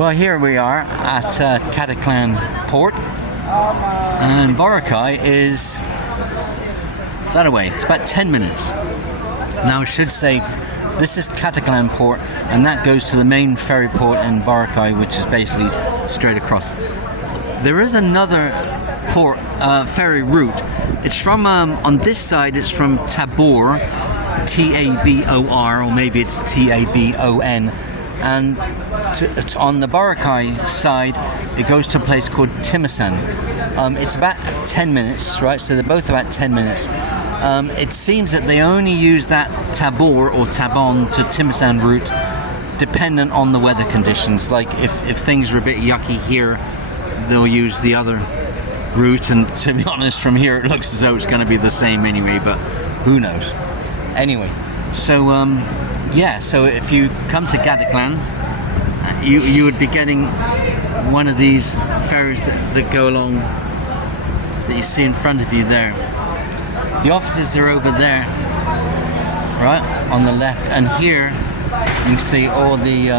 Well, here we are at Caticlan port, and Borocay is that away. It's about 10 minutes. Now I should say this is Caticlan port, and that goes to the main ferry port in Borocay, which is basically straight across. There is another port ferry route. It's from on this side. It's from Tabor, Tabor, or maybe it's Tabon, and on the Borocay side, it goes to a place called Timisan. It's about 10 minutes, right? So they're both about 10 minutes. It seems that they only use that Tabor or Tabon to Timisan route dependent on the weather conditions. Like if things are a bit yucky here, they'll use the other route, and to be honest, from here it looks as though it's going to be the same anyway, but who knows. Anyway, so so if you come to Caticlan, you would be getting one of these ferries that go along that you see in front of you there. The offices are over there, right, on the left, and here you can see all the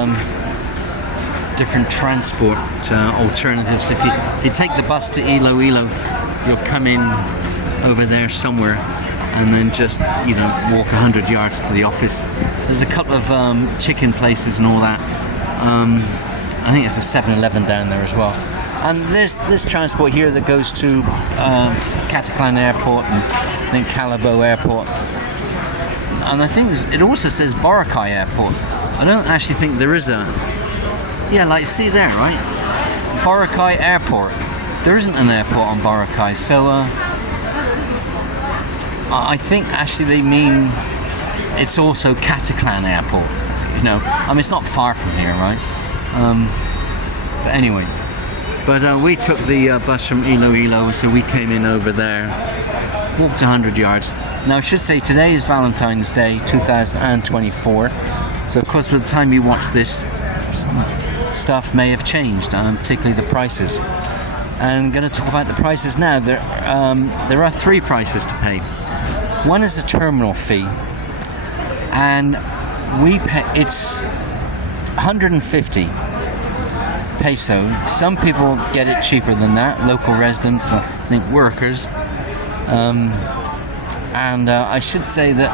different transport alternatives. If you take the bus to Iloilo, you'll come in over there somewhere and then just walk 100 yards to the office. There's a couple of chicken places and all that. I think it's a 7-Eleven down there as well. And there's this transport here that goes to Caticlan Airport and then Calibo Airport. And I think it also says Borocay Airport. I don't actually think there is a... Yeah, like see there, right? Borocay Airport. There isn't an airport on Borocay, so I think actually they mean it's also Caticlan Airport. I mean, it's not far from here, right? But anyway, we took the bus from Iloilo, so we came in over there, walked 100 yards. Now I should say today is Valentine's Day 2024, so of course by the time you watch this, stuff may have changed, particularly the prices. And I'm going to talk about the prices now. There are three prices to pay. One is the terminal fee, and we pay, it's 150 peso. Some people get it cheaper than that, local residents, I think workers. And I should say that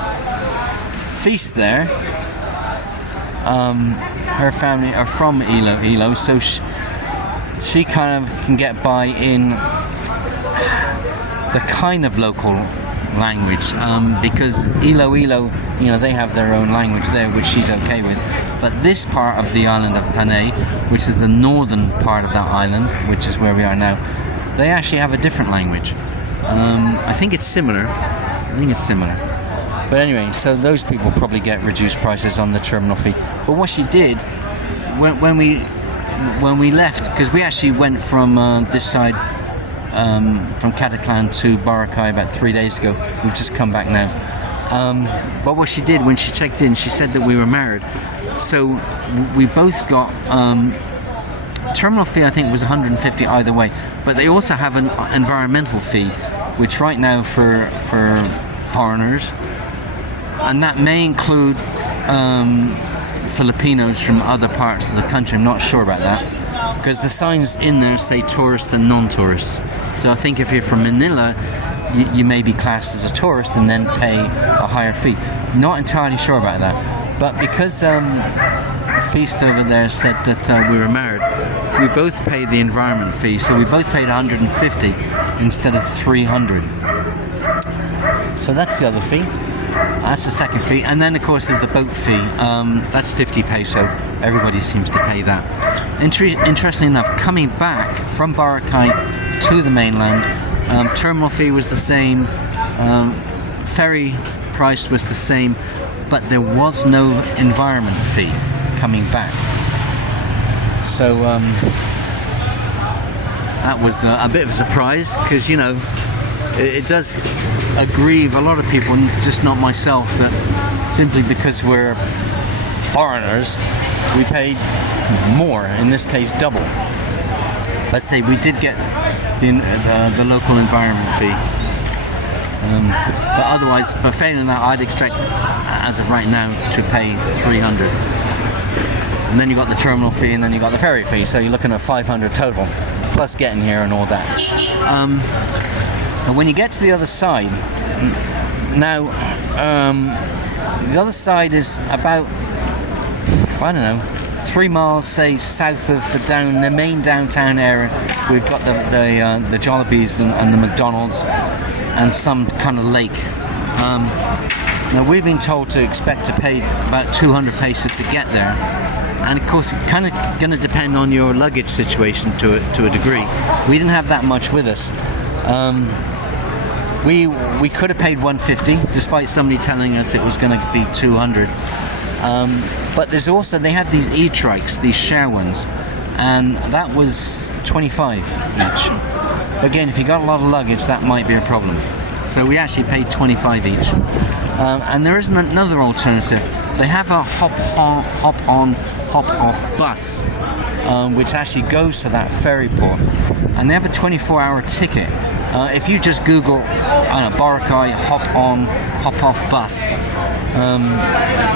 Feast there, her family are from Iloilo, so she kind of can get by in the kind of local language, because Iloilo, they have their own language there, which she's okay with. But this part of the island of Panay, which is the northern part of that island, which is where we are now, they actually have a different language. I think it's similar. But anyway, so those people probably get reduced prices on the terminal fee. But what she did when we left, because we actually went from this side, from Caticlan to Boracay about 3 days ago. We've just come back now. But what she did when she checked in, she said that we were married. So we both got terminal fee. I think was 150 either way. But they also have an environmental fee, which right now for foreigners, and that may include Filipinos from other parts of the country. I'm not sure about that, because the signs in there say tourists and non-tourists. So I think if you're from Manila, you may be classed as a tourist and then pay a higher fee. Not entirely sure about that. But because Feast over there said that we were married, we both paid the environment fee. So we both paid 150 instead of 300. So that's the other fee. That's the second fee. And then of course there's the boat fee. That's 50 peso. Everybody seems to pay that. Interestingly enough, coming back from Boracay to the mainland, terminal fee was the same, ferry price was the same, but there was no environment fee coming back. So that was a bit of a surprise, because it does aggrieve a lot of people, just not myself, that simply because we're foreigners we paid more, in this case double. Let's say we did get the local environment fee, but failing that, I'd expect as of right now to pay 300. And then you got the terminal fee, and then you got the ferry fee. So you're looking at 500 total, plus getting here and all that. And when you get to the other side, now the other side is about, I don't know, 3 miles, say, south of the main downtown area. We've got the Jollibees and the McDonald's and some kind of lake. Now we've been told to expect to pay about 200 pesos to get there, and of course it's kind of going to depend on your luggage situation to a degree. We didn't have that much with us. We could have paid 150, despite somebody telling us it was going to be 200. But there's also, they have these e-trikes, these share ones, and that was 25 each. Again, if you got a lot of luggage, that might be a problem. So we actually paid 25 each. And there is another alternative. They have a hop-on, hop-off bus, which actually goes to that ferry port. And they have a 24-hour ticket. If you just Google, I don't know, Borocay hop-on, hop-off bus,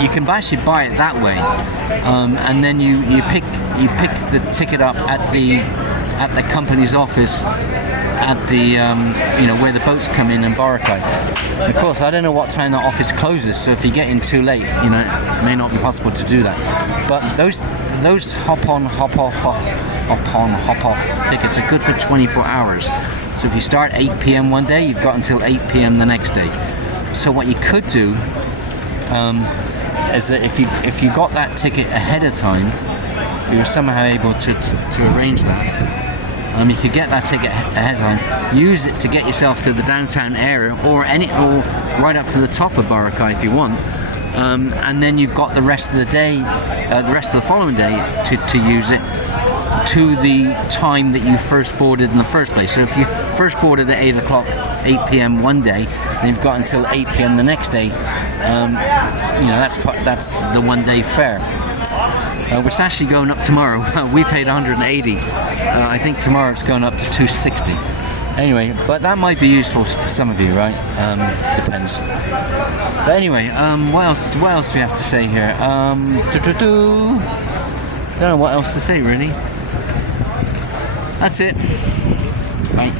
you can actually buy it that way. And then you pick the ticket up at the company's office at the where the boats come in Borocay. Of course, I don't know what time the office closes, so if you get in too late, it may not be possible to do that. But those hop-on, hop-off tickets are good for 24 hours. So if you start 8 p.m. one day, you've got until 8 p.m. the next day. So what you could do is that if you got that ticket ahead of time, you were somehow able to arrange that. You could get that ticket ahead of time, use it to get yourself to the downtown area, or right up to the top of Boracay if you want, and then you've got the rest of the day, the rest of the following day to use it to the time that you first boarded in the first place. So if you first boarded at 8 p.m. one day, then you've got until 8 p.m. the next day. That's the one-day fare. Which is actually going up tomorrow. We paid 180. I think tomorrow it's going up to 260. Anyway, but that might be useful for some of you, right? Depends. But anyway, what else do we have to say here? Don't know what else to say, really. That's it. Bye.